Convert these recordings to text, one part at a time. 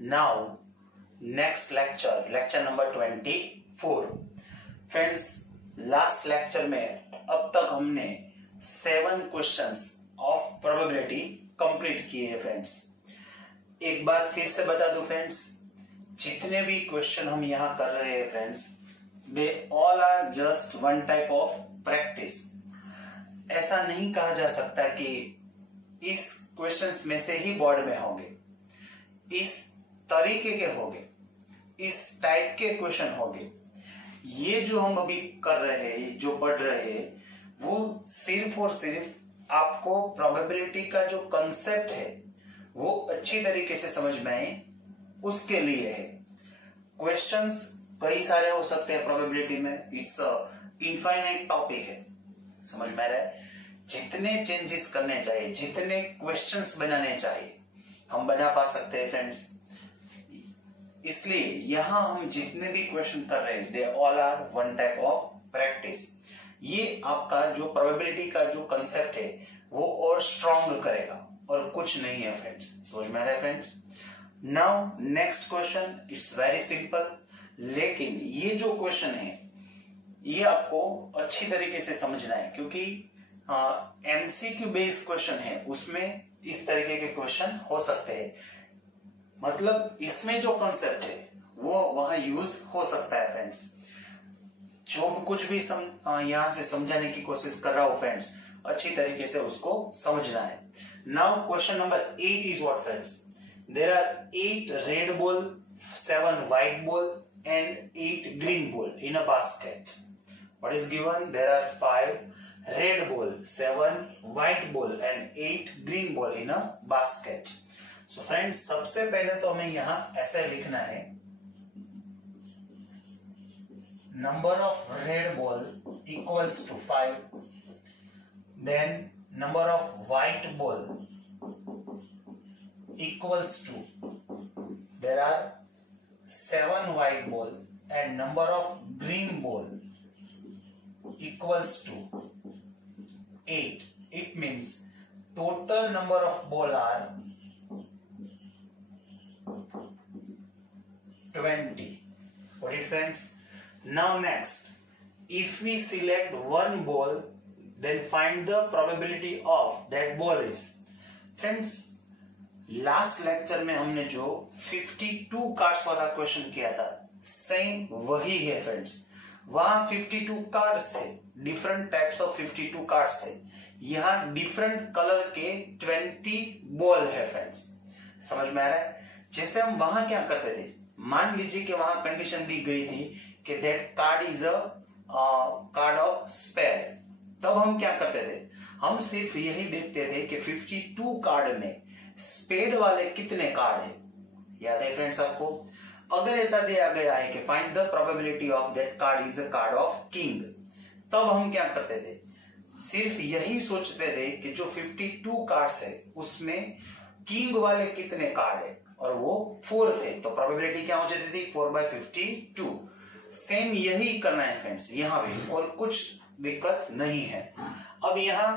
Now, next lecture, lecture number 24. Friends, last lecture में अब तक हमने 7 क्वेश्चंस ऑफ प्रोबेबिलिटी कंप्लीट किए हैं फ्रेंड्स। एक बार फिर से बता दूं फ्रेंड्स, जितने भी क्वेश्चन हम यहाँ कर रहे हैं friends, they all are just one type of practice. ऐसा नहीं कहा जा सकता कि इस क्वेश्चंस में से ही बोर्ड में होंगे, इस तरीके के होंगे, इस टाइप के क्वेश्चन होंगे। ये जो हम अभी कर रहे हैं, जो पढ़ रहे हैं, वो सिर्फ और सिर्फ आपको प्रोबेबिलिटी का जो कंसेप्ट है वो अच्छी तरीके से समझ में आए उसके लिए है। क्वेश्चंस कई सारे हो सकते हैं प्रोबेबिलिटी में, इट्स इनफाइनाइट टॉपिक है, समझ में आ रहा है। जितने चेंजेस करने चाहिए, जितने क्वेश्चंस बनाने चाहिए, हम बना पा सकते हैं फ्रेंड्स। इसलिए यहां हम जितने भी क्वेश्चन कर रहे हैं, they all are one type of practice. ये आपका जो प्रोबेबिलिटी का जो कंसेप्ट है वो और स्ट्रॉन्ग करेगा और कुछ नहीं है फ्रेंड्स, समझ में आ रहा है friends. Now next question, it's very simple, लेकिन ये जो क्वेश्चन है ये आपको अच्छी तरीके से समझना है, क्योंकि एमसीक्यू बेस्ड क्वेश्चन है, उसमें इस तरीके के क्वेश्चन हो सकते हैं। मतलब इसमें जो कंसेप्ट है वो वहां यूज हो सकता है फ्रेंड्स। जो कुछ भी यहां से समझाने की कोशिश कर रहा हूं फ्रेंड्स, अच्छी तरीके से उसको समझना है। Now question number 8 is what friends, there are 8 red ball, 7 white ball and 8 green ball in a basket. What is given? There are 5 red ball, 7 white ball and 8 green ball in a basket. So friends, सबसे पहले तो हमें यहाँ ऐसे लिखना है, number of red ball equals to 5, then number of white ball equals to, there are 7 white ball and number of green ball equals to 8. It means total number of ball are 20. Got it friends? Now next, if we select one ball, then find the probability of that ball is. Friends, last lecture में हमने जो 52 cards वाला question किया था, same वही है friends. वहां 52 cards थे, डिफरेंट टाइप्स ऑफ 52 कार्ड्स थे। यहाँ डिफरेंट कलर के 20 बॉल है फ्रेंड्स, समझ में आ रहा है। जैसे हम वहां क्या करते थे, मान लीजिए कि वहां कंडीशन दी गई थी कि that card is a card of spade, तब हम क्या करते थे, हम सिर्फ यही देखते थे कि 52 कार्ड में स्पेड वाले कितने कार्ड है। याद है फ्रेंड्स आपको? अगर ऐसा दिया गया है कि find the probability of that card is a card of king, तब हम क्या करते थे, सिर्फ यही सोचते थे कि जो 52 कार्ड्स है उसमें किंग वाले कितने कार्ड है, और वो 4 थे, तो प्रोबेबिलिटी क्या हो जाती थी, 4/52। सेम यही करना है फ्रेंड्स यहाँ भी, और कुछ दिक्कत नहीं है। अब यहाँ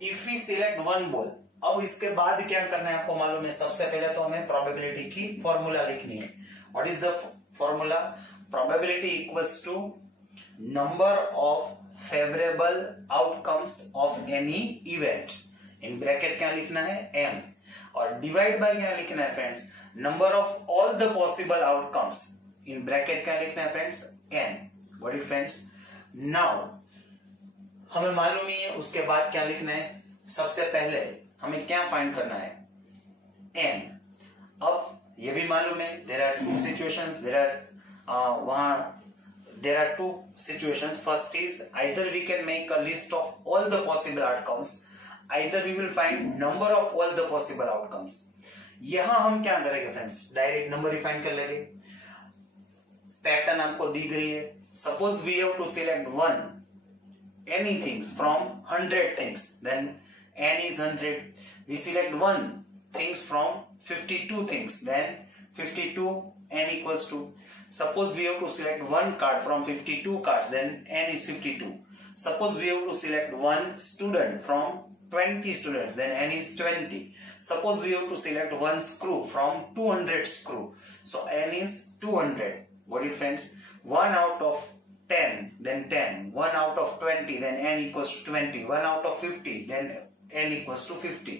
if we select one ball, अब इसके बाद क्या करना है आपको मालूम है। सबसे पहले तो हमें प्रोबेबिलिटी की फॉर्मूला लिखनी है। What is the formula? Probability equals to number of favourable outcomes of any event, in bracket क्या लिखना है, m, और डिवाइड बाय क्या लिखना है friends, number of all the possible outcomes, in bracket क्या लिखना है friends, n। What is friends? Now हमें मालूम ही है उसके बाद क्या लिखना है। सबसे पहले हमें क्या फाइंड करना है, n। अब ये भी मालूम है there are 2 situations, there are 2 situations. First is either we can make a list of all the possible outcomes, either we will find number of all the possible outcomes. यहां हम क्या करेंगे फ्रेंड्स, डायरेक्ट नंबर ही find कर लेंगे। Pattern हमको दी गई है, suppose we have to select one any things from 100 things, then n is 100. We select one things from 52 things, then 52 n equals to. Suppose we have to select one card from 52 cards, then n is 52. Suppose we have to select one student from 20 students, then n is 20. Suppose we have to select one screw from 200 screw, so n is 200. Got it friends? 1 out of 10, then 10. 1 out of 20, then n equals to 20. 1 out of 50, then n equals to 50.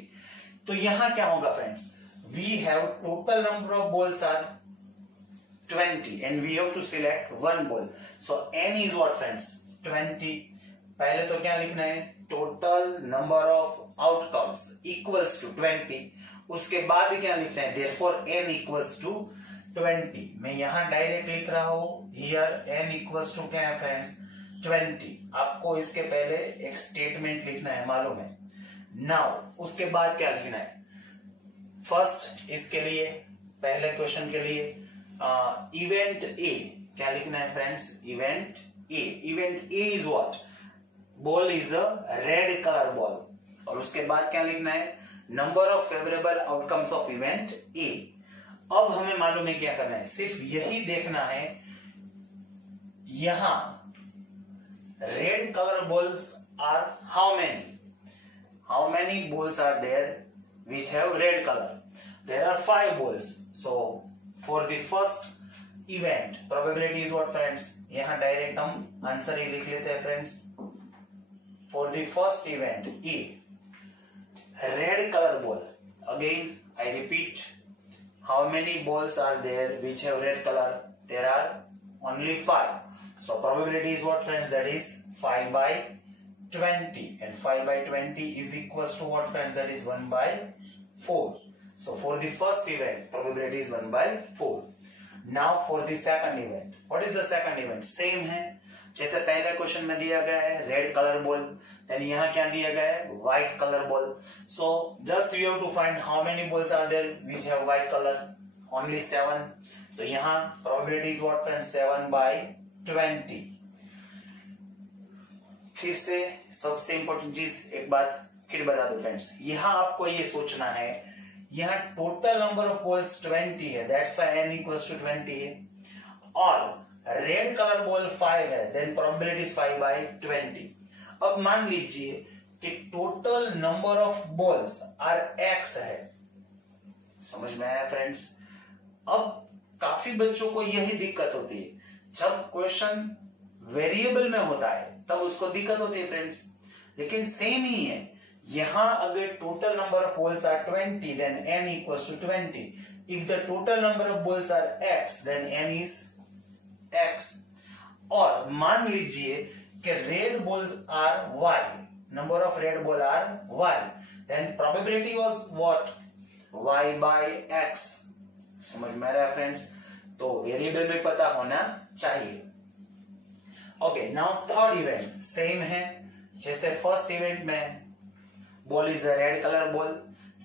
तो यहां क्या होगा friends? We have total number of balls are 20 and we have to select one ball. So n is what friends? 20. पहले तो क्या लिखना है? Total number of outcomes equals to 20. उसके बाद क्या लिखना है? Therefore n equals to 20. मैं यहां डायरेक्ट लिख रहा हूं, हियर n इक्वल्स टू क्या है फ्रेंड्स? 20. आपको इसके पहले एक स्टेटमेंट लिखना है, मालूम है. नाउ उसके बाद क्या लिखना है? फर्स्ट इसके लिए, पहले क्वेश्चन के लिए इवेंट ए क्या लिखना है friends? Event A. Event A is what? Ball is a red colour ball. और उसके बाद क्या लिखना है? Number of favourable outcomes of event ए. अब हमें मालूम है क्या करना है, सिर्फ यही देखना है यहां red colour balls are how many balls are there which have red color? There are 5 balls. So for the first event probability is what friends? यहां डायरेक्ट हम आंसर ही लिख लेते हैं friends. For the first event E, red color ball. Again I repeat, how many balls are there which have red color? There are only 5. So probability is what friends? That is 5 by 20, and 5 by 20 is equals to what friends? That is 1 by 4. So for the first event probability is 1 by 4. Now for the second event, what is the second event? Same है, जैसे पहले question में दिया गया है red colour ball, then यहाँ क्या दिया गया है? White colour ball. So just you have to find how many balls are there which have white colour? Only 7. तो यहाँ probability is what friends? 7 by 20. फिर से सबसे इंपॉर्टेंट चीज एक बात फिर बता दो फ्रेंड्स, यहां आपको ये सोचना है, यहां टोटल नंबर ऑफ बॉल्स 20 है, that's why n equals to 20 है, और रेड कलर बॉल 5 है, देन प्रोबेबिलिटी इज 5 by 20. अब मान लीजिए कि total number of balls are x है. समझ में आया फ्रेंड्स? अब काफी बच्चों को यही दिक्कत होती है, जब क्वेश्चन वेरिएबल में होता है तब उसको दिक्कत होती है फ्रेंड्स. लेकिन सेम ही है, यहां अगर total number of balls are 20 then n equals to 20. If the total number of balls are x then n is x. और मान लीजिए कि red balls are y, number of red ball are y, then probability was what? y by x. समझ में आ रहा है friends? तो वेरिएबल में पता होना चाहिए. Okay, now third event same है, जैसे फर्स्ट इवेंट में ball is a red colour ball,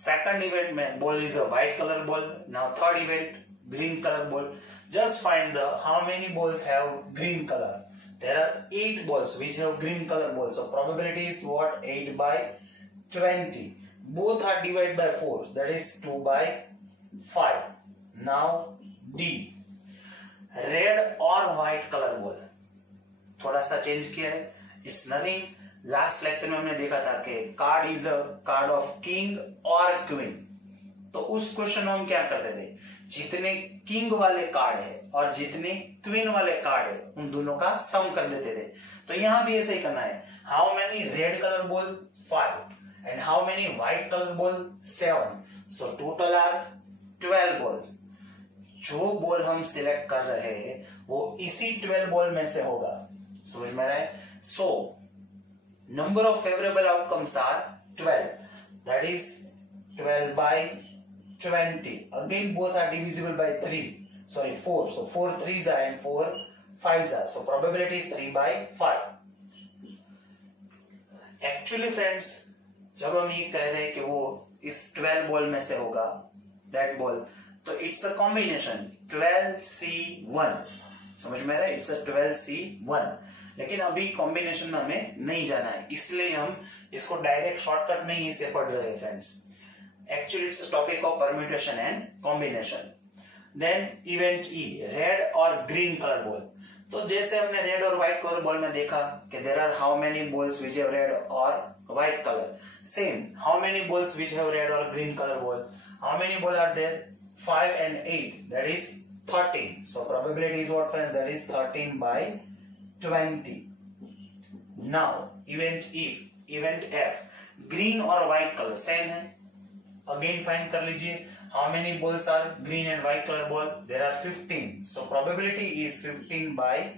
second event में ball is a white colour ball, now third event green colour ball. Just find the how many balls have green colour. There are 8 balls which have green color balls. So probability is what? 8 by 20. Both are divided by 4, that is 2 by 5. Now D, red or white color ball. थोड़ा सा change किया है, it's nothing. Last lecture में हमने देखा था कि card is a card of king और क्वीन. तो उस क्वेश्चन में हम क्या करते थे, जितने किंग वाले कार्ड है और जितने क्वीन वाले कार्ड है उन दोनों का सम कर देते थे. तो यहां भी ऐसे ही करना है. How many red colour ball? 5. And how many white colour ball? 7. So total are 12 balls. जो बॉल हम सिलेक्ट कर रहे हैं वो इसी 12 बॉल में से होगा. समझ में आ रहा है? So number of favourable outcomes are 12, that is 12 by 20. Again both are divisible by 3, sorry 4. So 4 3s are and 4 5s are. So probability is 3 by 5. Actually friends, जब हम ये कह रहे हैं कि वो इस 12 बॉल में से होगा दैट बॉल, तो इट्स अ कॉम्बिनेशन 12C1. समझ में आ रहा है? It's a 12C1. लेकिन अभी कॉम्बिनेशन में हमें नहीं जाना है, इसलिए हम इसको डायरेक्ट शॉर्टकट में ही से पढ़ रहे हैं friends. Actually it's a topic of permutation and combination. Then event E, red और ग्रीन कलर बॉल. तो जैसे हमने रेड और व्हाइट कलर बॉल में देखा कि there are how many balls which have red और white color. Same, how many balls which have red or green color ball? How many balls are there? 5 and 8, that is 13. So probability is what, friends? That is 13 by 20. Now event F, green और white color same है. Again find कर लीजिए. How many balls are green and white color ball? There are 15. So probability is 15 by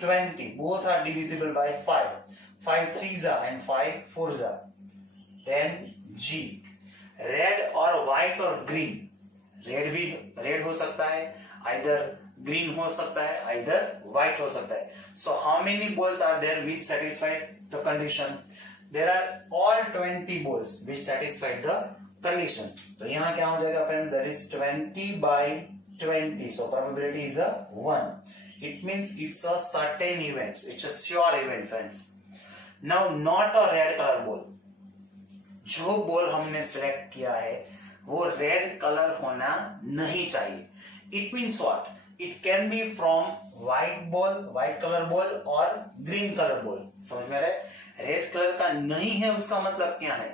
20. Both are divisible by 5. 5 3s are and 5 4s are. Then G, red और white और green. Red हो सकता है, either green हो सकता है, either white हो सकता है. So how many balls are there which satisfied the condition? There are all 20 balls which satisfied the condition. तो यहाँ क्या हो जाएगा friends? That is 20 by 20. So probability is a 1. It means it's a certain event. It's a sure event, friends. Now not a red color ball. जो ball हमने select किया है वो रेड कलर होना नहीं चाहिए. It means what? It can be from white colour ball और green colour ball. समझ में आ रहा है? रेड कलर का नहीं है उसका मतलब क्या है?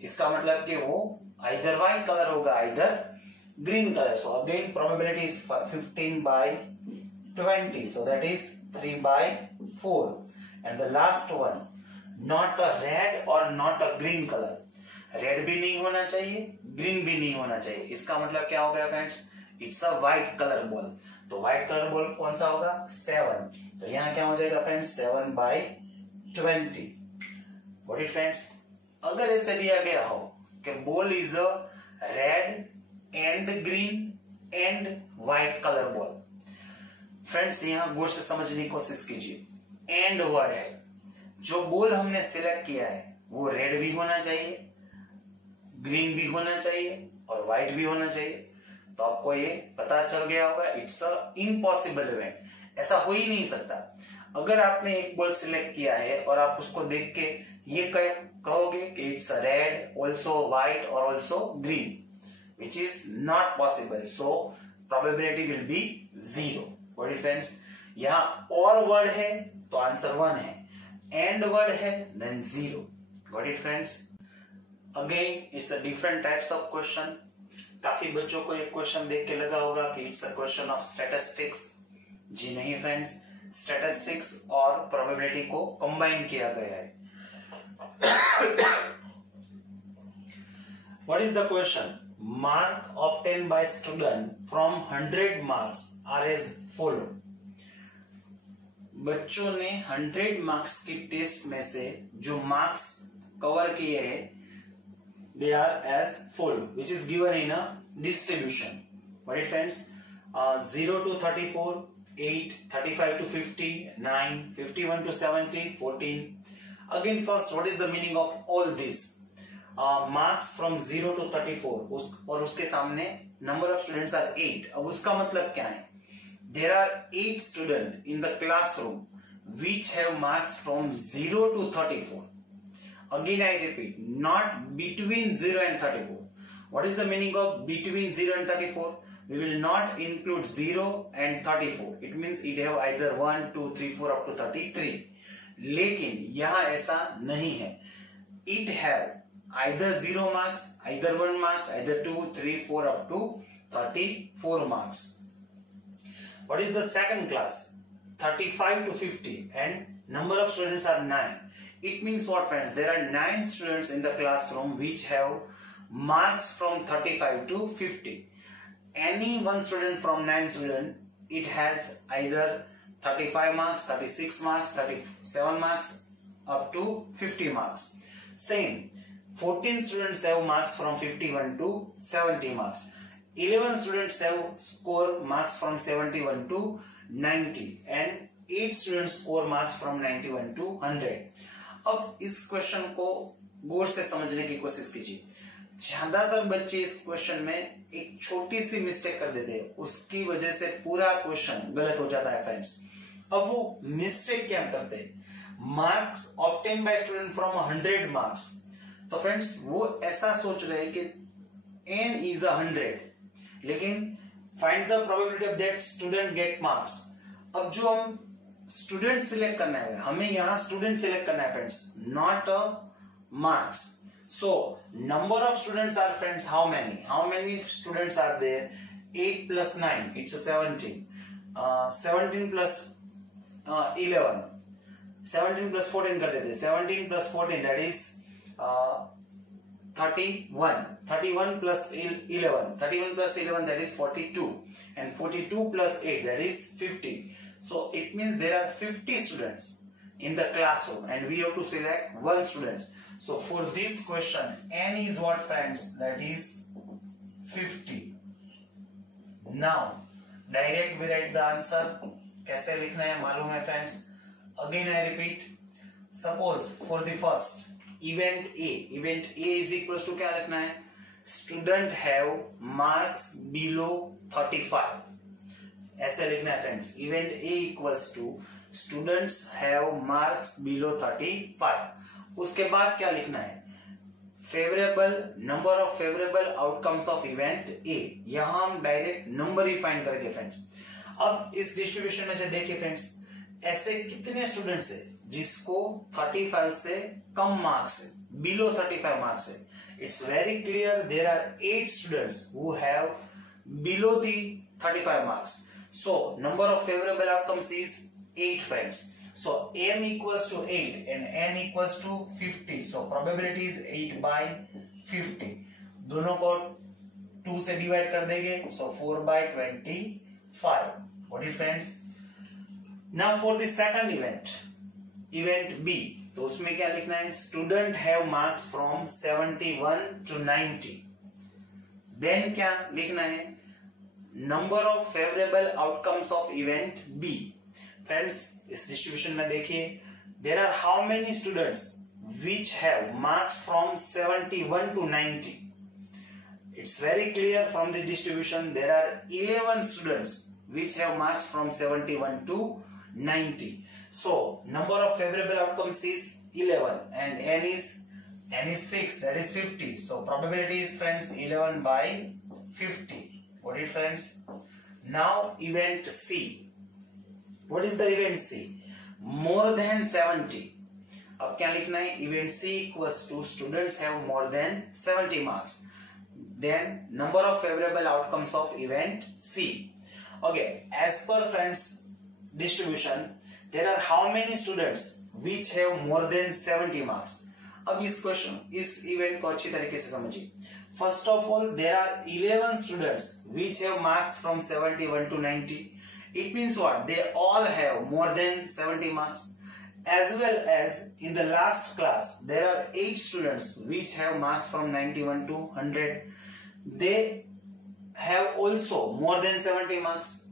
इसका मतलब कि वो आइदर व्हाइट कलर होगा either green colour. So again probability is 15 by 20. So that is 3 by 4. And the last one, not a red or not a green color. Red भी नहीं होना चाहिए, ग्रीन भी नहीं होना चाहिए. इसका मतलब क्या हो गया friends? It's a white colour ball. तो व्हाइट कलर बॉल कौन सा होगा? 7. तो यहाँ क्या हो जाएगा friends? 7 by 20. What it friends? अगर ऐसे दिया गया हो कि ball is a red and green and white colour ball. Friends यहाँ गौर से समझने की कोशिश कीजिए. एंड वर्ड है. जो बॉल हमने सिलेक्ट किया है वो रेड भी होना चाहिए, ग्रीन भी होना चाहिए और व्हाइट भी होना चाहिए. तो आपको ये पता चल गया होगा इट्स अ इम्पॉसिबल इवेंट. ऐसा हो ही नहीं सकता. अगर आपने एक बॉल सिलेक्ट किया है और आप उसको देख के ये कहोगे कि it's a red also white और also green, which is not possible. So probability will be 0. What is friends? यहाँ और वर्ड है तो आंसर 1 है, एंड वर्ड है then 0. What is friends? Again it's a different types of question. काफी बच्चों को एक क्वेश्चन देख के लगा होगा कि it's a question of statistics. जी नहीं फ्रेंड्स, स्टैटिस्टिक्स और प्रोबेबिलिटी को कंबाइन किया गया है. What is the question? Mark obtain by student from 100 marks are as follow. बच्चों ने 100 मार्क्स की टेस्ट में से जो मार्क्स कवर किए हैं they are as follow, which is given in a distribution. What is friends? 0 to 34, 8, 35 to 50, 9, 51 to 70, 14. Again first, what is the meaning of all this? Marks from 0 to 34 और उसके सामने number of students are 8. अब उसका मतलब क्या है? There are 8 students in the classroom which have marks from 0 to 34. Again I repeat, not between 0 and 34. What is the meaning of between 0 and 34? We will not include 0 and 34. It means it have either 1, 2, 3, 4 up to 33. लेकिन यहाँ ऐसा नहीं है. It have either 0 marks, either 1 marks, either 2, 3, 4 up to 34 marks. What is the second class? 35 to 50 and number of students are 9. It means what friends? There are 9 students in the classroom which have marks from 35 to 50. Any one student from 9 students, it has either 35 marks, 36 marks, 37 marks up to 50 marks. Same, 14 students have marks from 51 to 70 marks. 11 students have score marks from 71 to 90 and 8 students score marks from 91 to 100. अब इस question को गौर से समझने की कोशिश कीजिए. ज्यादातर बच्चे इस क्वेश्चन में एक छोटी सी मिस्टेक कर देते हैं, उसकी वजह से पूरा क्वेश्चन गलत हो जाता है फ्रेंड्स. अब वो मिस्टेक क्या करते हैं? Marks obtain by student from 100 marks. तो फ्रेंड्स वो ऐसा सोच रहे हैं कि n is 100, लेकिन find the probability of that student get marks. अब जो हम स्टूडेंट सिलेक्ट करना है, हमें यहाँ स्टूडेंट सिलेक्ट करना है friends, not a marks. So number of students are, friends, how many? How many students are there? 8 plus 9, it's a 17. 17 plus 11. 17 plus 14 कर देते. 17 plus 14, that is 31. 31 plus 11. 31 plus 11, that is 42. And 42 plus 8, that is 50. So it means there are 50 students in the classroom and we have to select one student. So for this question, n is what, friends? That is 50. Now direct we write the answer. कैसे लिखना है मालूम है, friends? Again I repeat. Suppose for the first event A is equals to क्या लिखना है? Student have marks below 35. ऐसे लिखना है, friends. Event A equals to students have marks below 35. उसके बाद क्या लिखना है? Favourable number of favourable outcomes of event ए. यहां हम डायरेक्ट नंबर ही फाइंड करेंगे, फ्रेंड्स. अब इस डिस्ट्रीब्यूशन में से देखिए, फ्रेंड्स, ऐसे कितने स्टूडेंट्स है जिसको 35 से कम मार्क्स है, बिलो 35 मार्क्स है? It's very clear, there are 8 students who have below the 35 marks. So number of favourable outcomes is 8, friends. So m equals to 8 and n equals to 50. So probability is 8 by 50. दोनों को 2 से divide कर देंगे. So 4 by 25. What is, friends? Now for the second event B. तो उसमें क्या लिखना है? Student have marks from 71 to 90. Then क्या लिखना है? Number of favorable outcomes of event B. Friends, इस डिस्ट्रीब्यूशन में देखिए, there are how many students which have marks from 71 to 90? It's very clear from the distribution, there are 11 students which have marks from 71 to 90. So number of favorable outcomes is 11 and n is fixed, that is 50. So probability is, friends, 11 by 50. What is, friends? Now event C. What is the event C? More than 70. अब क्या लिखना है? Event C equals to students have more than 70 marks. Then number of favorable outcomes of event C. Okay, as per, friends, distribution, there are how many students which have more than 70 marks? अब इस event को अच्छी तरीके से समझिए. First of all, there are 11 students which have marks from 71 to 90. It means what? They all have more than 70 marks. As well as in the last class, there are 8 students which have marks from 91 to 100. They have also more than 70 marks.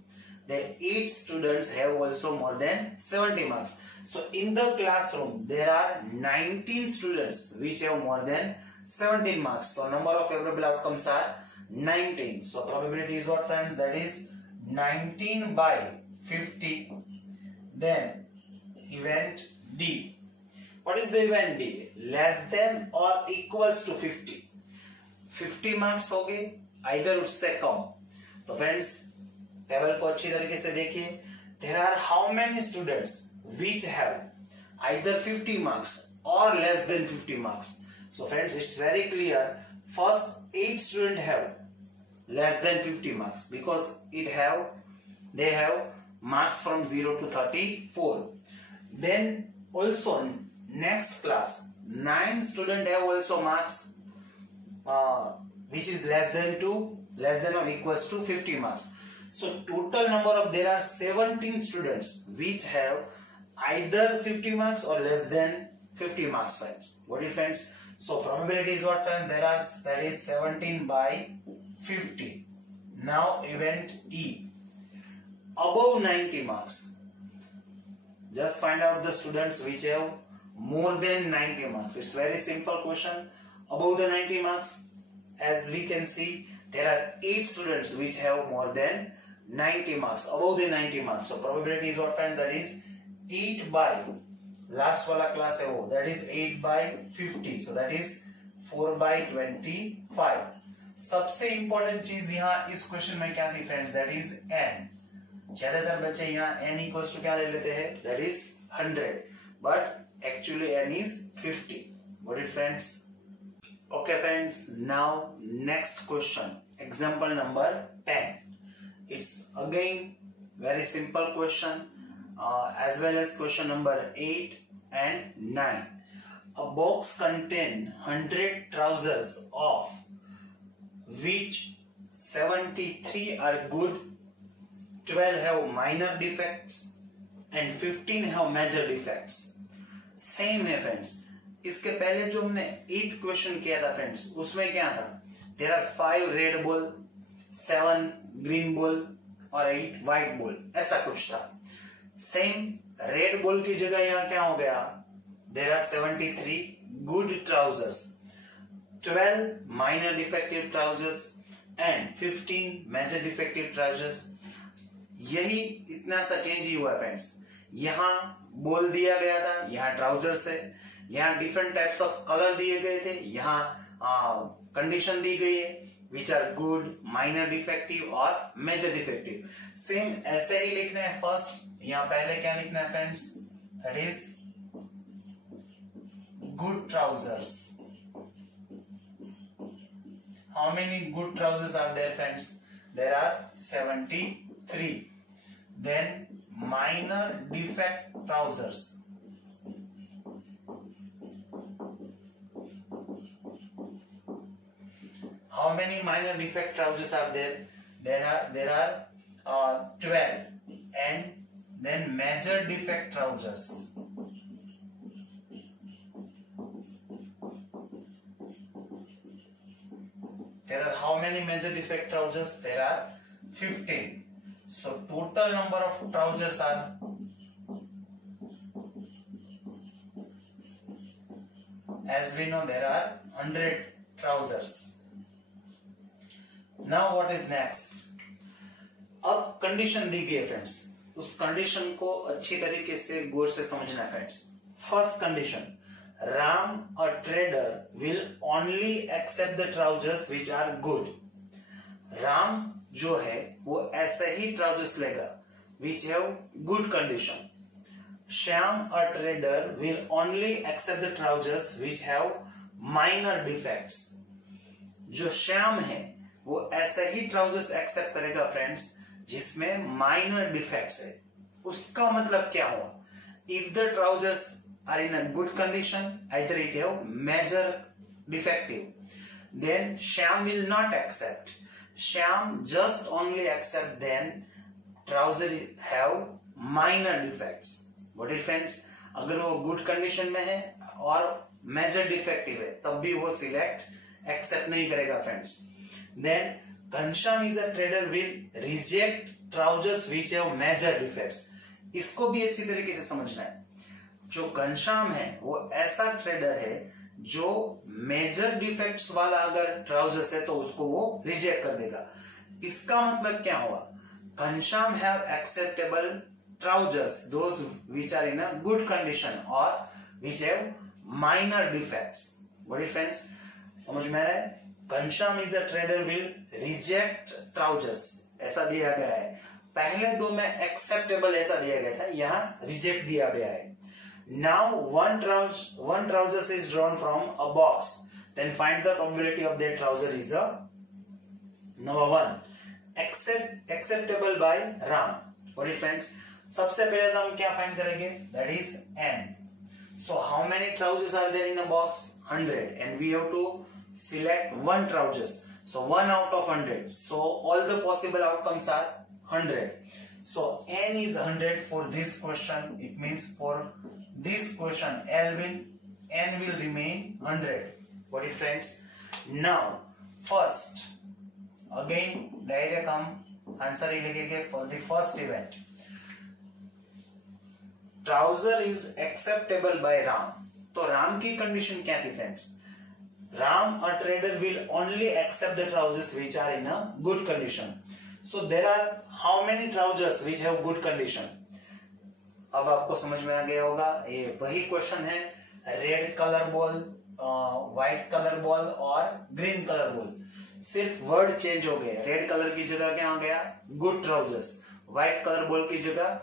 The 8 students have also more than 70 marks. So in the classroom, there are 19 students which have more than 17 marks. So number of favorable outcomes are 19. So probability is what, friends? That is 19 by 50. Then event D. What is the event D? Less than or equals to 50. 50 marks हो गए, either उससे कम. तो friends, table को अच्छी तरीके से देखिए. There are how many students which have either 50 marks or less than 50 marks? So friends, it's very clear. First 8 students have less than 50 marks because they have marks from 0 to 34. Then also next class 9 students have also marks which is less than or equals to 50 marks. So total number of, there are 17 students which have either 50 marks or less than 50 marks, friends. What is, friends? So probability is what, friends? That is 17 by 50. Now event E. Above 90 marks. Just find out the students which have more than 90 marks. It's very simple question. Above the 90 marks, as we can see, there are 8 students which have more than 90 marks. Above the 90 marks. So probability is what, friends? That is 8 by, last wala class hai wo, that is 8 by 50. So that is 4 by 25. सबसे important चीज यहाँ इस question में क्या थी, friends? That is n. ज्यादातर बच्चे यहाँ n इक्वल्स टू क्या ले लेते हैं? That is 100, but actually n is 50. Got it, friends? Okay, friends. Now next question, example number 10. It's again very simple question, as well as question number 8 and 9. A box contains 100 trousers, of which 73 are good, 12 have minor defects and 15 have major defects. Same है friends. इसके पहले जो हमने 8 question किया था friends, उसमें क्या था? There are 5 red ball, 7 green ball और 8 व्हाइट बॉल, ऐसा कुछ था. सेम रेड बॉल की जगह यहाँ क्या हो गया? There are 73 good trousers, 12 minor defective trousers and 15 major defective trousers. यही इतना सा चेंज ही हुआ फ्रेंड्स. यहाँ बॉल दिया गया था, यहाँ ट्राउजर्स है, यहाँ डिफरेंट टाइप्स ऑफ कलर दिए गए थे, यहाँ कंडीशन दी गई है which are good, minor defective और मेजर डिफेक्टिव. सेम ऐसे ही लिखना है. फर्स्ट यहाँ पहले क्या लिखना है friends? That is good trousers. How many good trousers are there friends? There are 73. Then minor defect trousers. How many minor defect trousers are there? There are 12, and then major defect trousers. There are how many major defect trousers? There are 15. So total number of trousers are as we know there are 100 trousers. Now what is next? अब condition दी गई है friends, उस condition को अच्छी तरीके से गौर से समझना है friends. First condition, Ram a trader will only accept the trousers which are good. Ram जो है वो ऐसे ही ट्राउजर्स लेगा which have good condition. Shyam a trader will only accept the trousers which have minor defects. जो श्याम है वो ऐसे ही ट्राउजर्स एक्सेप्ट करेगा फ्रेंड्स जिसमें माइनर डिफेक्ट्स है. उसका मतलब क्या हुआ? If the trousers are in a good condition, either it have major defective, then Shyam will not accept. Shyam just only accept then trouser have minor defects. Got it friends? अगर वो good condition में है और major defective है तब भी वो select accept नहीं करेगा friends. Then Ghanshyam is a trader will reject trousers which have major defects. इसको भी अच्छी तरीके से समझना है. जो घनश्याम है वो ऐसा ट्रेडर है जो मेजर डिफेक्ट्स वाला अगर ट्राउजर्स है तो उसको वो रिजेक्ट कर देगा. इसका मतलब क्या हुआ? Ghanshyam have acceptable trousers those which are in a good condition और which have minor defects. What is friends? समझ में आ रहा है? Ghanshyam is a trader will reject trousers, ऐसा दिया गया है. पहले दो में एक्सेप्टेबल ऐसा दिया गया था, यहाँ रिजेक्ट दिया गया है. Now one trousers is drawn from a box. Then find the probability of that trouser is a number 1. Acceptable by Ram. What is friends? सबसे पहले तो हम क्या फाइंड करेंगे? That is n. So how many trousers are there in a box? 100, and we have to select one trousers. So 1 out of 100. So all the possible outcomes are 100. So n is 100 for this question. It means for this question n will remain 100. Got it friends? Now first again direct हम answer ही लिखेंगे for the first event. Trouser is acceptable by Ram. तो राम की condition क्या थी friends? Ram a trader will only accept the trousers which are in a good condition. So there are how many trousers which have good condition? अब आपको समझ में आ गया होगा. ये वही क्वेश्चन है, red colour ball, white colour ball और ग्रीन कलर बॉल. सिर्फ वर्ड चेंज हो गए. रेड कलर की जगह क्या हो गया? Good trousers. White colour ball की जगह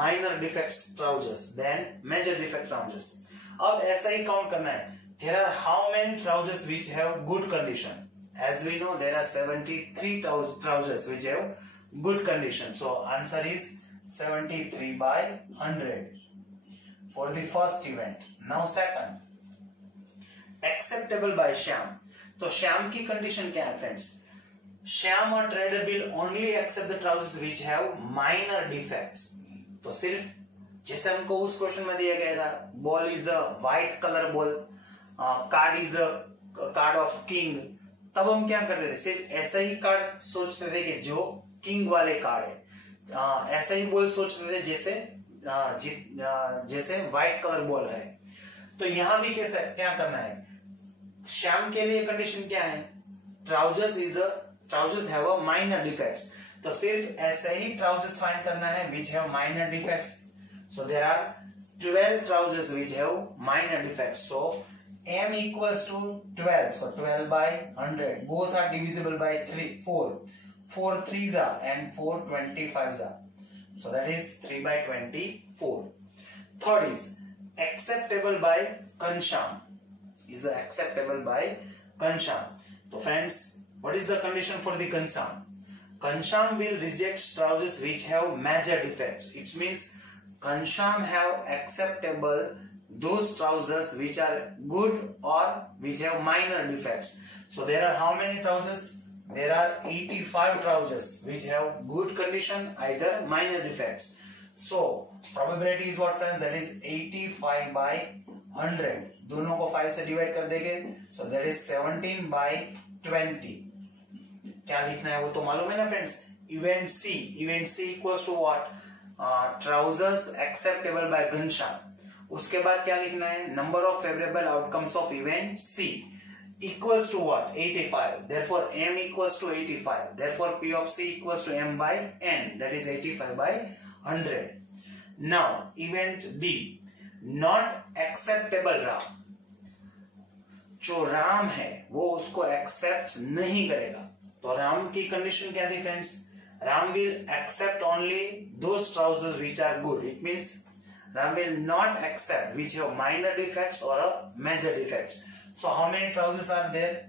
minor defects trousers, then major defect trousers. अब ऐसा ही काउंट करना है. there are how many trousers which have good condition? As we know, there are 73 trousers which have good condition. So answer is 73 by 100 for the first event. Now second, acceptable by Shyam. तो श्याम की condition क्या है friends? Shyam और trader will only accept the trousers which have minor defects. तो सिर्फ जैसे हमको उस क्वेश्चन में दिया गया था, ball is a white colour ball, card is a card of king, तब हम क्या करते थे? सिर्फ ऐसा ही कार्ड सोचते थे कि जो किंग वाले कार्ड है, ऐसा ही बॉल सोचते थे जैसे व्हाइट कलर बॉल है. तो यहां भी कैसे क्या करना है? श्याम के लिए कंडीशन क्या है? Trousers have a minor defects. तो सिर्फ ऐसे ही ट्राउजर्स फाइंड करना है which have minor defects. So there are 12 trousers which have minor defects. So m equals to 12. So 12 by 100. Both are divisible by 4. 4 3s are and 4 25s are. So that is 3 by 24. Third is acceptable by Kansham. Is acceptable by Kansham. So friends, what is the condition for the Kansham? Kansham will reject trousers which have major defects. It means Kansham have acceptable those trousers which are good or which have minor defects. So there are how many trousers? There are 85 trousers which have good condition, either minor defects. So probability is what friends? That is 85 by 100. दोनों को 5 से divide कर देंगे. So that is 17 by 20. क्या लिखना है वो तो मालूम है ना friends? Event C equals to what? Trousers acceptable by Ghanshyam. उसके बाद क्या लिखना है? Number of favourable outcomes of event C equals to what? 85. Therefore m equals to 85. Therefore p of c equals to m by n, that is 85 by 100. Now event D, not acceptable Ram. जो राम है वो उसको accept नहीं करेगा. तो राम की condition क्या थी friends? Ram will accept only those trousers which are good. It means Ram will not accept which have minor defects or a major defects. So how many trousers are there?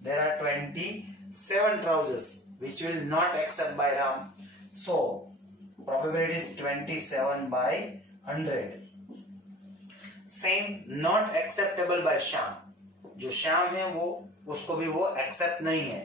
There are 27 trousers which will not accept by Ram. So probability is 27 by 100. Same not acceptable by Shyam. जो श्याम है वो उसको भी वो accept नहीं है.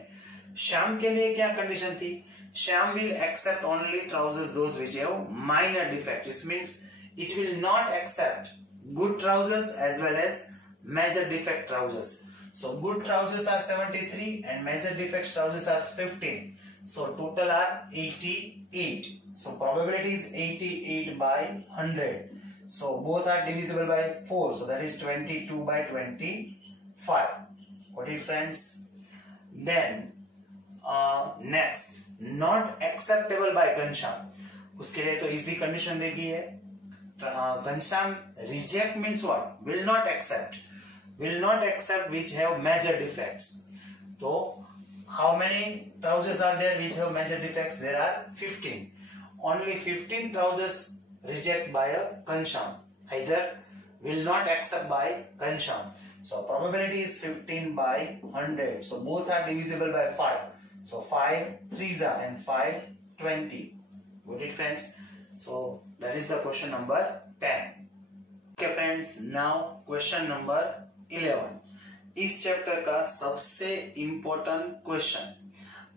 श्याम के लिए क्या कंडीशन थी? Shyam will accept only trousers those which have minor defects. This means it will not accept good trousers as well as major defect trousers. So good trousers are 73 and major defect trousers are 15. So total are 88. So probability is 88 by 100. So both are divisible by 4. So that is 22 by 25. Got it friends? Then next, not acceptable by Ghanshyam. उसके लिए तो easy condition देखी है. Ghanshyam reject means what? Will not accept. Will not accept which have major defects. So how many trousers are there which have major defects? There are 15. Only 15 trousers reject by a Ghanshyam. Either will not accept by Ghanshyam. So probability is 15 by 100. So both are divisible by 5. So 5 3s are and 5 20. Got it friends? So that is the question number 10. Okay friends, now question number 11. इस chapter का सबसे important question.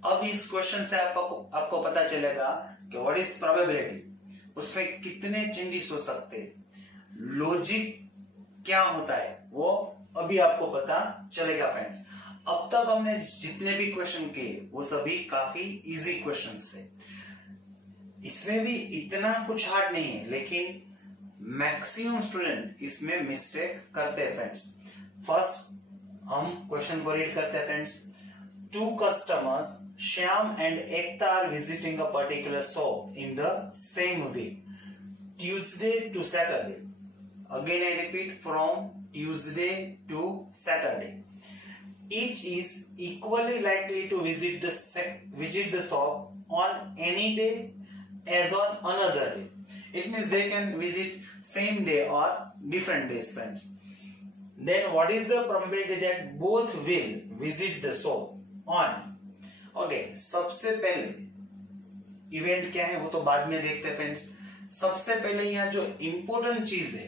अब इस question से आपको पता चलेगा कि व्हाट इज प्रोबेबिलिटी, उसमें कितने चेंजेस हो सकते हैं, लॉजिक क्या होता है वो अभी आपको पता चलेगा फ्रेंड्स. अब तक हमने जितने भी क्वेश्चन किए वो सभी काफी इजी क्वेश्चंस थे. इसमें भी इतना कुछ हार्ड नहीं है, लेकिन मैक्सिमम स्टूडेंट इसमें मिस्टेक करते हैं फ्रेंड्स. फर्स्ट हम क्वेश्चन को रीड करते हैं friends. 2 customers, Shyam and Ekta, are visiting a particular shop in the same week, Tuesday to Saturday. Again I repeat, from Tuesday to Saturday. Each is equally likely to visit the shop on any day as on another day. It means they can visit same day or different days friends. then what is the probability that both will visit the shop on? Okay, सबसे पहले event क्या है वो तो बाद में देखते हैं फ्रेंड्स। सबसे पहले यहाँ जो इंपॉर्टेंट चीज है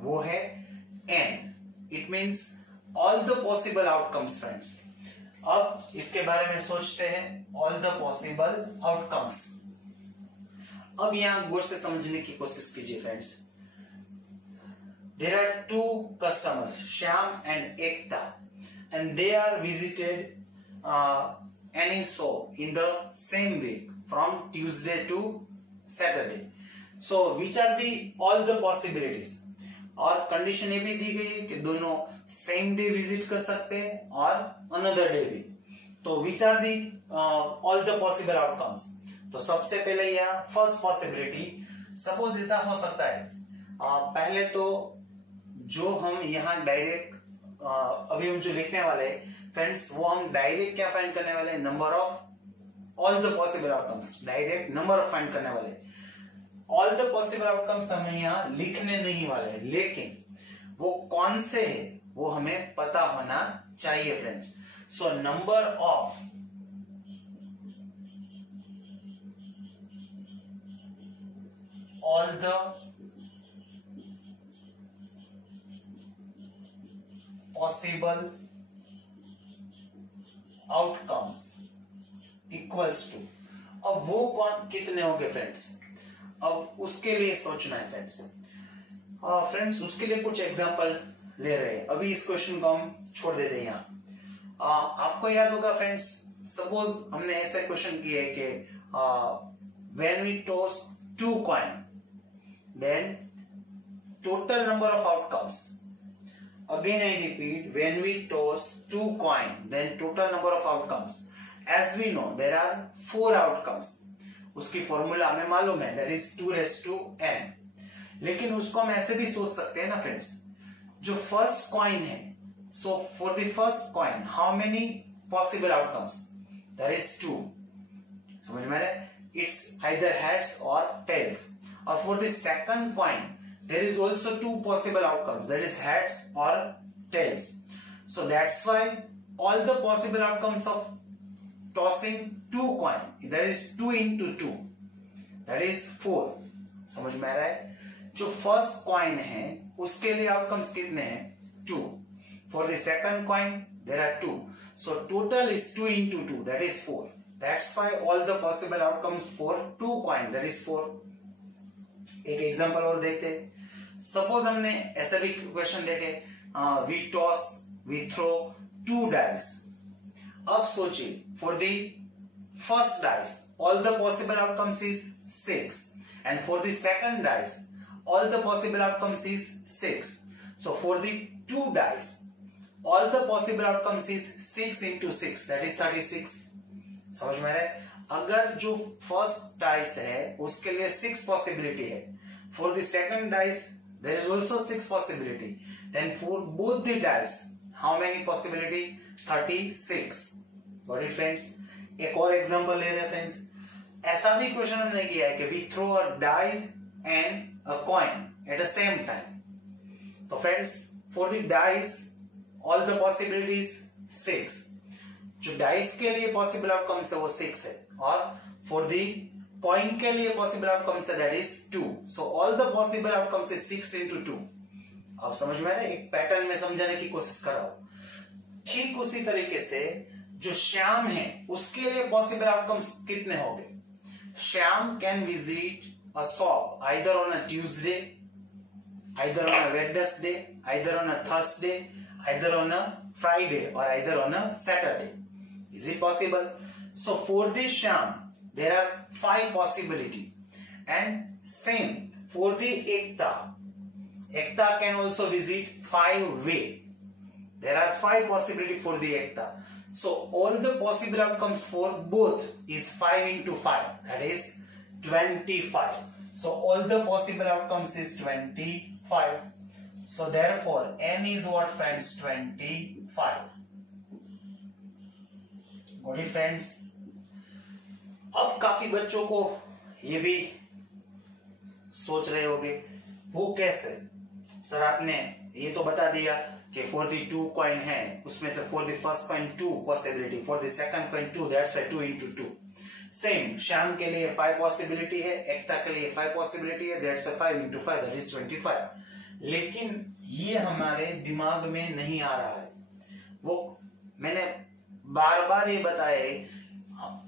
वो है n, it means all the possible outcomes friends. अब इसके बारे में सोचते हैं, ऑल द पॉसिबल आउटकम्स। अब यहां गौर से समझने की कोशिश कीजिए friends. There are two customers, Shyam and Ekta, and they are visited any shop in the same week from Tuesday to Saturday. So which are the all the possibilities? और condition ये भी दी गई है कि दोनों सेम डे विजिट कर सकते हैं और अनदर डे भी। तो which are the all the possible outcomes? तो सबसे पहले यहाँ फर्स्ट पॉसिबिलिटी, सपोज ऐसा हो सकता है, पहले तो जो हम यहाँ डायरेक्ट अभी हम जो लिखने वाले हैं फ्रेंड्स, वो हम डायरेक्ट क्या फाइंड करने वाले हैं? Number of all the possible outcomes, direct number of find करने वाले। ऑल द पॉसिबल आउटकम्स हमें यहाँ लिखने नहीं वाले, लेकिन वो कौन से है वो हमें पता होना चाहिए friends. So number of all the possible outcomes equals to, अब वो कौन कितने होंगे फ्रेंड्स? अब उसके लिए सोचना है फ्रेंड्स। फ्रेंड्स उसके लिए कुछ एग्जांपल ले रहे हैं, अभी इस क्वेश्चन को हम छोड़ देते हैं यहाँ। आपको याद होगा फ्रेंड्स, सपोज हमने ऐसा क्वेश्चन किया है कि when we toss 2 coin then total number of outcomes, again I repeat, when we toss 2 coin then total number of outcomes, as we know there are 4 outcomes, उसकी फॉर्मूला हमें मालूम है, that is 2n। लेकिन उसको हम ऐसे भी सोच सकते हैं ना फ्रेंड्स, जो फर्स्ट कॉइन है, सो for the first coin how many possible outcomes? that is 2। समझ में आ रहा है? It's either heads or tails। और for the second coin there is also 2 possible outcomes, that is heads or tails। So that's why all the possible outcomes of tossing 2 coin, that is 2 into 2, that is 4। समझ में आ रहा है? जो first coin है उसके लिए outcomes कितने हैं? 2। For the second coin there are 2, so total is 2 into 2, that is 4। That's why all the possible outcomes for 2 coin, that is 4। एक एग्जांपल और देखते हैं। सपोज हमने ऐसा भी क्वेश्चन देखे, we toss we throw 2 dice. अब सोचिए, for the first dice all the possible outcomes is 6 and for the second dice all the possible outcomes is 6। So for the 2 dice all the possible outcomes is 6 into 6, that is 36। समझ में आ रहा है? अगर जो first dice है उसके लिए 6 पॉसिबिलिटी है, for the second dice there is also 6 possibility, then for both the dice how many possibility? 36। got it friends? एक और एग्जांपल ले रहे हैं फ्रेंड्स। ऐसा भी क्वेश्चन हमने किया है कि we throw a dice and a coin at the same time। तो friends for the dice all the possibilities 6, जो डाइस के लिए पॉसिबल आउटकम्स है वो 6 है, और फॉर दी कॉइन के लिए पॉसिबल आउटकम्स है that is 2। So all the possible outcomes is 6 into 2। आप समझ में आ रहा है? एक पैटर्न में समझाने की कोशिश कर रहा हूं। ठीक उसी तरीके से जो श्याम है उसके लिए पॉसिबल आउटकम्स कितने होंगे? Shyam can visit a shop either on a Tuesday, either on a Wednesday, either on a Thursday, either on a Friday और either on a Saturday. Is it possible? So for this Shyam there are 5 possibility, and same for the Ekta. Ekta can also visit 5 way. There are 5 possibility for the Ekta. So all the possible outcomes for both is 5 into 5, that is 25. So all the possible outcomes is 25. So therefore n is what friends? 25. Got it friends? अब काफी बच्चों को ये भी सोच रहे होंगे वो कैसे? सर आपने ये तो बता दिया कि फॉर द 2 कॉइन है उसमें से for the first coin 2 possibility, for the second coin 2, that's why 2 into 2। Same Shyam के लिए 5 पॉसिबिलिटी है, एकता के लिए 5 पॉसिबिलिटी है, that's why 5 into 5 that is 25। लेकिन ये हमारे दिमाग में नहीं आ रहा है। वो मैंने बार बार ये बताया,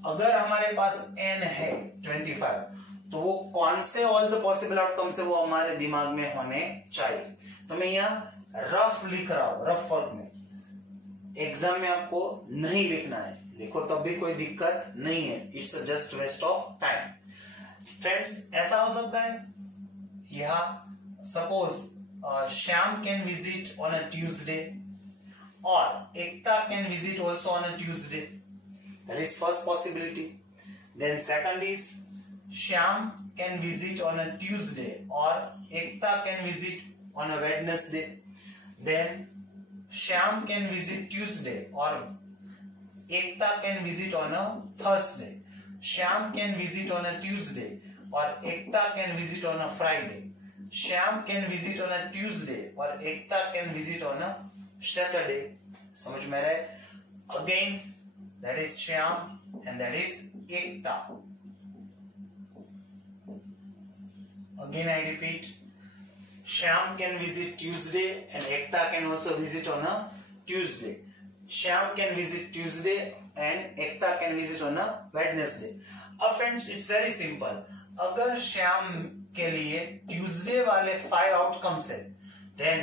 अगर हमारे पास n है 25 तो वो कौन से ऑल द पॉसिबल आउटकम्स है वो हमारे दिमाग में होने चाहिए। तो मैं यहाँ रफ लिख रहा हूं, रफ फॉर्म में। एग्जाम में आपको नहीं लिखना है, लिखो तब भी कोई दिक्कत नहीं है, it's just waste of time. Friends ऐसा हो सकता है, यहाँ suppose Shyam can visit on a Tuesday और Ekta can visit also on a Tuesday, that is first possibility. Then second is Shyam can visit on a Tuesday or Ekta can visit on a Wednesday. Then Shyam can visit Tuesday or Ekta can visit on a Thursday. Shyam can visit on a Tuesday or Ekta can visit on a Friday. Shyam can visit on a Tuesday or Ekta can visit on a Saturday. समझ में रहे? Again, that is Shyam and that is Ekta. Again I repeat, Shyam can visit Tuesday and Ekta can also visit on a Tuesday. Shyam can visit Tuesday and Ekta can visit on a Wednesday. अब friends it's very simple. अगर श्याम के लिए Tuesday वाले 5 outcomes है, then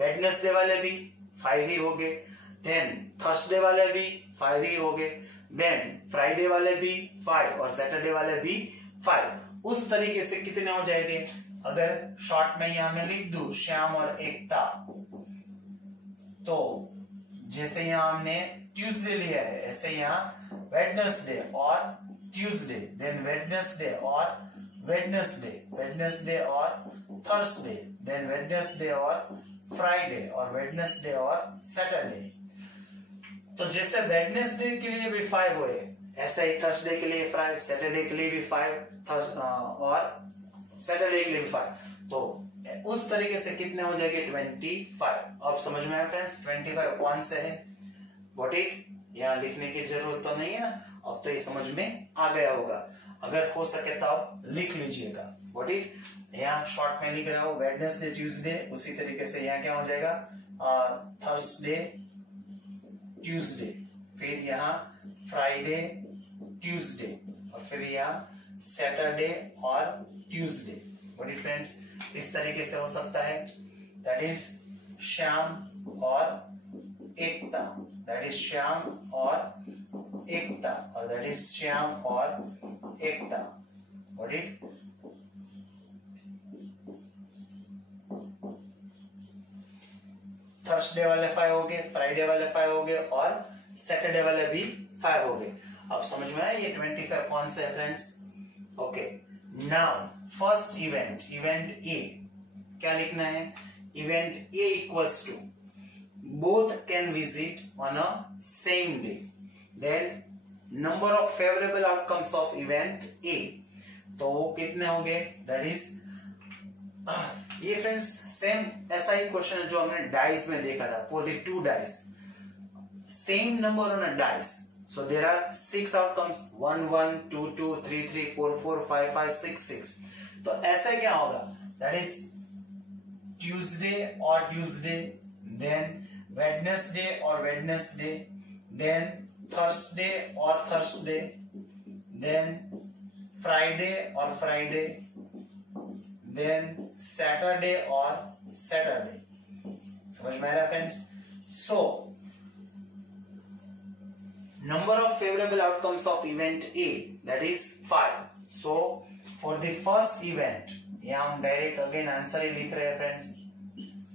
Wednesday वाले भी 5 ही हो गए, then Thursday वाले भी 5 ही हो गए, then Friday वाले भी 5 और Saturday वाले भी 5। उस तरीके से कितने हो जाएंगे? अगर शॉर्ट में यहां मैं लिख दूं श्याम और एकता, तो जैसे यहां हमने ट्यूसडे लिया है ऐसे यहां वेडनेसडे और ट्यूसडे, देन वेडनेसडे और वेडनेसडे, वेडनेसडे और थर्सडे, देन वेडनेसडे और फ्राइडे और वेडनेसडे और सैटरडे। तो जैसे वेडनेसडे के लिए भी 5 हुए, ऐसा ही थर्सडे के लिए 5, सैटरडे के लिए भी 5 और सैटरडे के लिए भी 5। तो उस तरीके से कितने हो जाएंगे? 25। अब समझ में आया फ्रेंड्स 25 कौन से है? Got it? यहाँ लिखने की जरूरत तो नहीं है ना, अब तो ये समझ में आ गया होगा। अगर हो सके तो आप लिख लीजिएगा। Got it? यहाँ शॉर्ट में लिख रहा हूं वेडनेसडे ट्यूसडे, उसी तरीके से यहाँ क्या हो जाएगा? थर्सडे ट्यूसडे, फिर यहाँ फ्राइडे ट्यूसडे और फिर यहाँ सैटरडे और ट्यूसडे। Got it friends? इस तरीके से हो सकता है। दैट इज श्याम और एकता, दैट इज श्याम और एकता और दैट इज श्याम और एकता। Got it? थर्सडे वाले 5 हो गए, फ्राइडे वाले 5 हो गए और सैटरडे वाले भी 5 हो गए। अब समझ में आया ये 25 कौन से है friends? Okay, now first event, event A क्या लिखना है? Event A equals to both can visit on a same day, then number of favourable outcomes of event A. तो वो कितने हो गए? दैट इज ये फ्रेंड्स सेम ऐसा ही क्वेश्चन है जो हमने डाइस में देखा था, for the 2 dice, same number on a dice. So there are 6 outcomes, 1 1 2 2 3 3 4 4 5 5 6 6। तो ऐसा क्या होगा? That is Tuesday or Tuesday, then Wednesday or Wednesday, then Thursday or Thursday, then Friday or Friday, then Saturday or Saturday। समझ में आ रहा है friends? So number of favorable outcomes of event A, that is 5. So for the first event, यहाँ हम direct again answer ही लिख रहे हैं friends.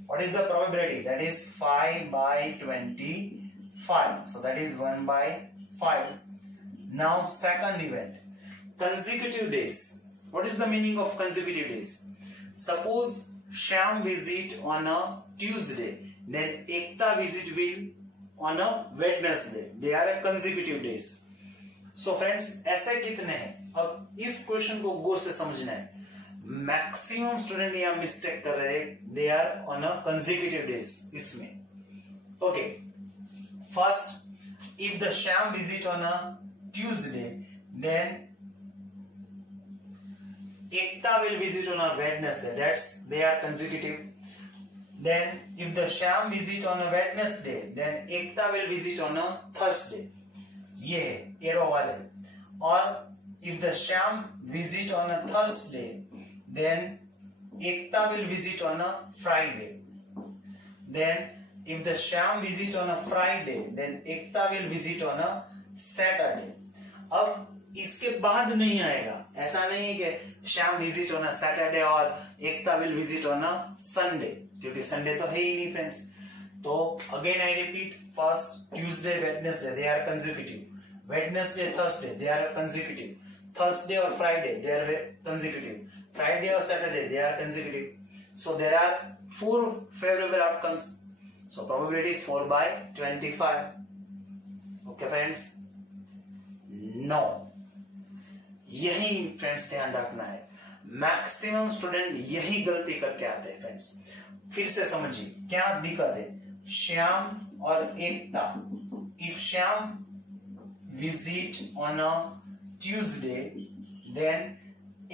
What is the probability? That is 5 by 25. So that is 1 by 5. Now second event, consecutive days. What is the meaning of consecutive days? Suppose Shyam visit on a Tuesday, then Ekta visit will on a Wednesday. They are a consecutive days. So friends ऐसे कितने हैं? अब इस question को गौर से समझना है। Maximum student यहाँ मिस्टेक कर रहे हैं, they are on a consecutive days इसमें। Okay, first if the Shyam visit on a Tuesday then Ekta will visit on a Wednesday, that's they are consecutive. Then if the Shyam visit on a Wednesday then Ekta will visit on a Thursday, ये है arrow वाले। और if the Shyam visit on a Thursday then Ekta will visit on a Friday. Then if the Shyam visit on a Friday then Ekta will visit on a Saturday. अब इसके बाद नहीं आएगा, ऐसा नहीं है कि Shyam visit on a Saturday और Ekta will visit on a Sunday, क्योंकि संडे तो है ही नहीं फ्रेंड्स। तो again I repeat, first Tuesday Wednesday they are consecutive, Wednesday Thursday they are consecutive, Thursday और Friday they are consecutive, Friday और Saturday they are consecutive. So there are 4 favourable outcomes, so probability is 4/25। Okay friends, no, यही friends ध्यान रखना है, maximum student यही गलती करके आते हैं फ्रेंड्स। फिर से समझिए क्या दिक्कत है, श्याम और Ekta, if Shyam visit on a Tuesday then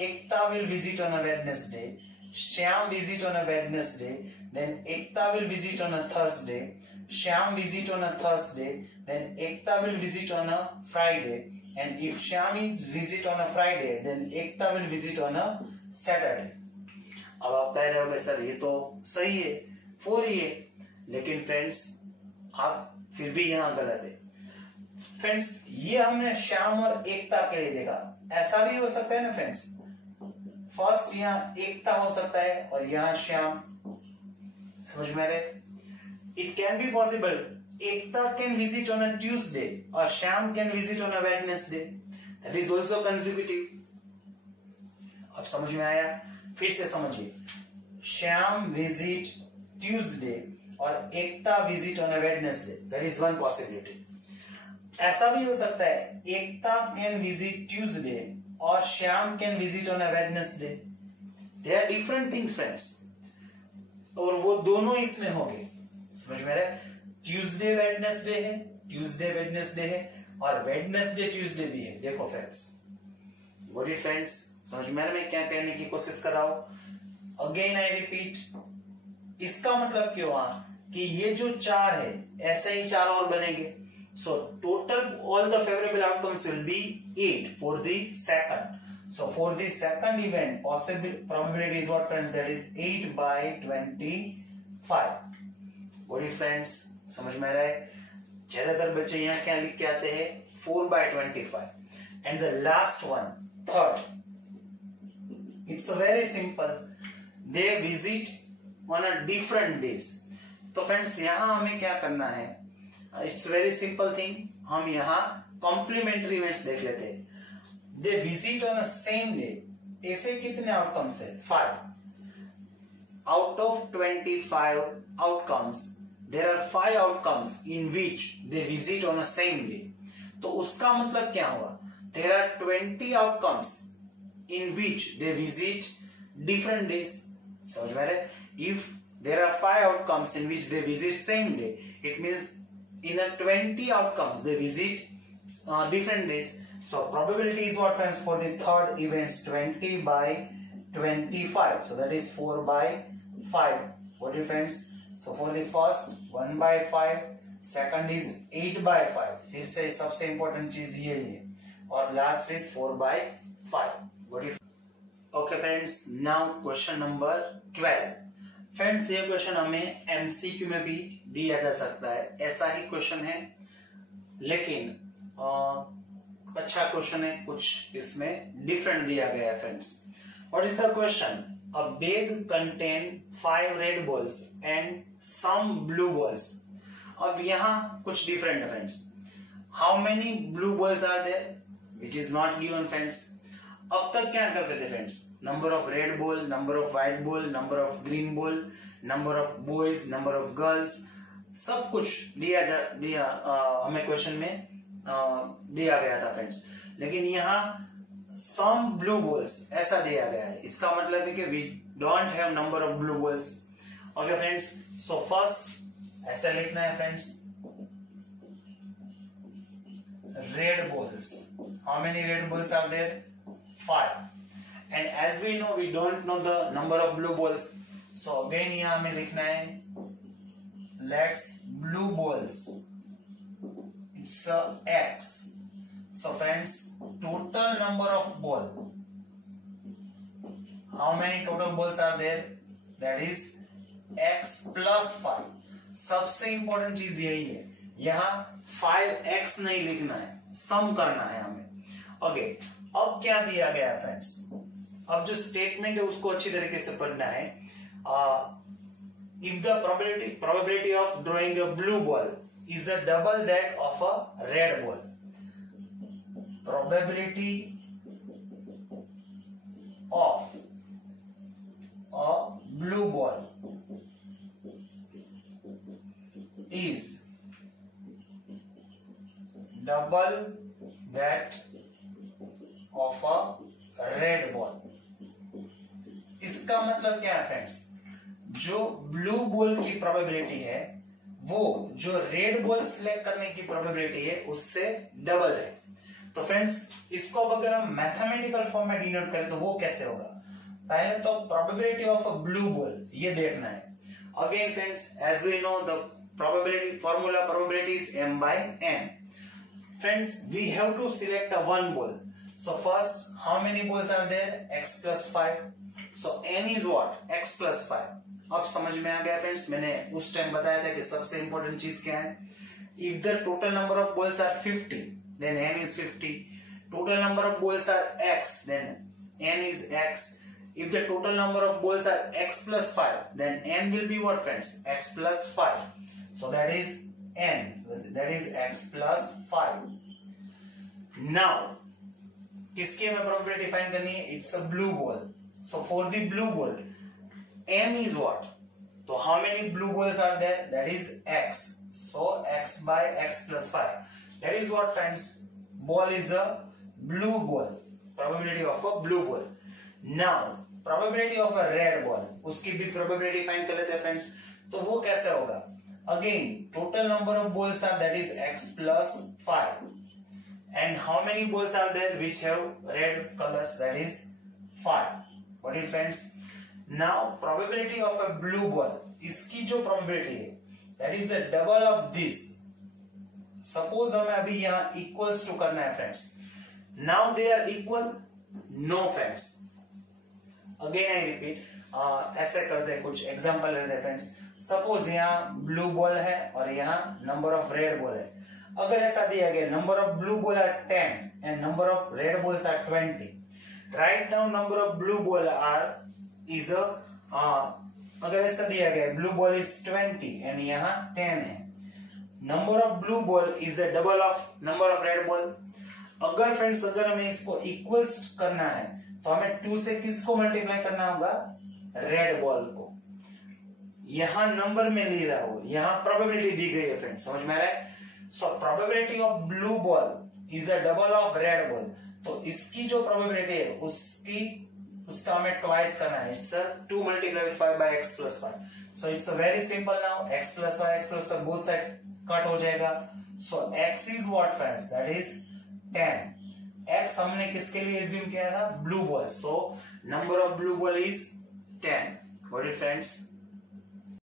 Ekta will visit on a Wednesday, Shyam visit on a Wednesday then Ekta will visit on a Thursday, Shyam visit on a Thursday then Ekta will visit on a Friday, and if Shyam is visit on a Friday then Ekta will visit on a Saturday. अब आप कह रहे होगे sir ये तो सही है, 4 ही है, लेकिन फ्रेंड्स आप फिर भी यहाँ गलत है। फ्रेंड्स ये हमने श्याम और एकता के लिए देखा, ऐसा भी हो सकता है ना फ्रेंड्स, फर्स्ट यहाँ एकता हो सकता है और यहाँ श्याम, समझ में आ रहे? It can be possible Ekta can visit on a Tuesday or Shyam can visit on a Wednesday. That is also consecutive. अब समझ में आया? फिर से समझिए, श्याम visit Tuesday और एकता visit on a Wednesday. That is one possibility. ऐसा भी हो सकता है, एकता can visit Tuesday और Shyam can visit on a Wednesday. They are different things, friends. और वो दोनों इसमें होंगे, समझ में आ रहा है? ट्यूसडे वेडनेसडे है, ट्यूसडे वेडनेसडे है और वेडनेसडे ट्यूसडे भी है। देखो फ्रेंड्स, व्हाट इट फ्रेंड्स, समझ में मैं क्या कहने की कोशिश कर रहा हूं? अगेन आई रिपीट, इसका मतलब क्या हुआ कि ये जो 4 है ऐसे ही 4 और बनेंगे। So total all the favourable outcomes will be 8 for the second. So for the second event possible probability is what friends, that is 8/25। What it friends, समझ में आ रहा है? ज्यादातर बच्चे यहाँ क्या लिख के आते हैं 4/25। And the last one, third, it's very simple, they visit on a different days. तो फ्रेंड्स यहाँ हमें क्या करना है, इट्स वेरी सिंपल थिंग, हम यहाँ कॉम्प्लीमेंट्री इवेंट्स देख लेते हैं। They visit on a same day, ऐसे कितने आउटकम्स है? 5 out of 25 outcomes there are 5 outcomes in which they visit on a same day. तो उसका मतलब क्या हुआ? There are 20 outcomes in which they visit different days. समझ में आ रहा है? If there are 5 outcomes in which they visit same day, it means in a 20 outcomes they visit different days. So probability is what friends for the third events 20/25. So that is 4/5. What is friends? So for the first 1/5, second is 8/5. फिर से सबसे important चीज ये है, और last is 4/5. What if? Okay friends, now question number 12. Friends ये question हमें MCQ में भी दिया जा सकता है, ऐसा ही क्वेश्चन है, लेकिन अच्छा क्वेश्चन है, कुछ इसमें डिफरेंट दिया गया है friends. What is the question? A bag contain 5 red balls and some blue balls. अब यहाँ कुछ different है friends. How many blue balls are there? Which is not given friends. अब तक क्या करते थे friends? Number of red ball, number of white ball, number of green ball, number of boys, number of girls, सब कुछ दिया हमें question में दिया गया था फ्रेंड्स। लेकिन यहाँ सम ब्लू बॉल्स ऐसा दिया गया है, इसका मतलब है कि we don't have number of blue balls. Okay friends, so first ऐसा लिखना है friends, red balls, how many red balls are there? 5। And as we know we don't know the number of blue balls, so again यहां हमें लिखना है let's blue balls, it's x. So friends, total number of ball, how many total balls are there? That is x plus 5. सबसे important चीज यही है, यहाँ 5x नहीं लिखना है, सम करना है हमें। ओके, अब क्या दिया गया है फ्रेंड्स, अब जो स्टेटमेंट है उसको अच्छी तरीके से पढ़ना है। If the probability of drawing a blue ball is a double that of a red ball, probability of a blue ball is double that of a red ball. इसका मतलब क्या है फ्रेंड्स, जो ब्लू बॉल की probability है वो जो red ball select करने की प्रोबेबिलिटी है उससे डबल है। तो फ्रेंड्स, इसको अब अगर हम मैथमेटिकल फॉर्म में डिनोट करें तो वो कैसे होगा? पहले तो probability of a blue ball ये देखना है। Again friends, as we know the probability formula probability is m by n. Friends, we have to select a one ball, so first how many balls are there? x plus 5. सो n is what? x plus 5. अब समझ में आ गया friends, मैंने उस time बताया था कि सबसे इंपॉर्टेंट चीज क्या है। If the total number of balls are 50, then n is 50. Total number of balls are x, then n is x. If the total number of balls are x plus 5, then n will be what friends? X plus 5. So that is n. So that is x plus 5. Now, किसकी हमें probability find करनी है? It's a blue ball. So for the blue ball, m is what? So how many blue balls are there? That is x. So x by x plus 5. That is what friends, ball is a blue ball, probability of a blue ball. Now probability of a red ball, उसकी भी probability find कर लेते हैं friends. तो वो कैसे होगा? Again, total number of balls are, that is x plus 5. And how many balls are there which have red colors? That is 5. Got it friends? Now probability of a blue ball, इसकी जो probability है that is the double of this. सपोज हमें अभी यहाँ equals to करना है friends, now they are equal? No friends. Again I repeat, ऐसे करते हैं, कुछ एग्जांपल लेते हैं फ्रेंड्स। सपोज यहाँ ब्लू बॉल है और यहाँ नंबर ऑफ रेड बॉल है। अगर ऐसा दिया गया number of blue ball are 10 and number of red balls are 20, right now number of blue ball are is अगर ऐसा दिया गया ब्लू बॉल इज 20 एंड यहाँ 10 है, number of blue ball is a double of number of red ball. अगर friends अगर हमें इसको इक्वल्स करना है तो हमें 2 से किसको मल्टीप्लाई करना होगा? रेड बॉल को। यहां नंबर में ले रहा हो, यहां प्रोबेबिलिटी दी गई है फ्रेंड्स, समझ में आ रहा है? So probability of blue ball is a double of red ball. तो इसकी जो प्रोबेबिलिटी है उसका हमें ट्वाइस करना है। It's 2 multiplied with 5 by x plus 5. So it's a very simple now. x plus 5 both side cut हो जाएगा। So x is what friends? That is 10. x हमने किसके लिए एज्यूम किया था? Blue ball. So number of blue ball is 10. Got it friends?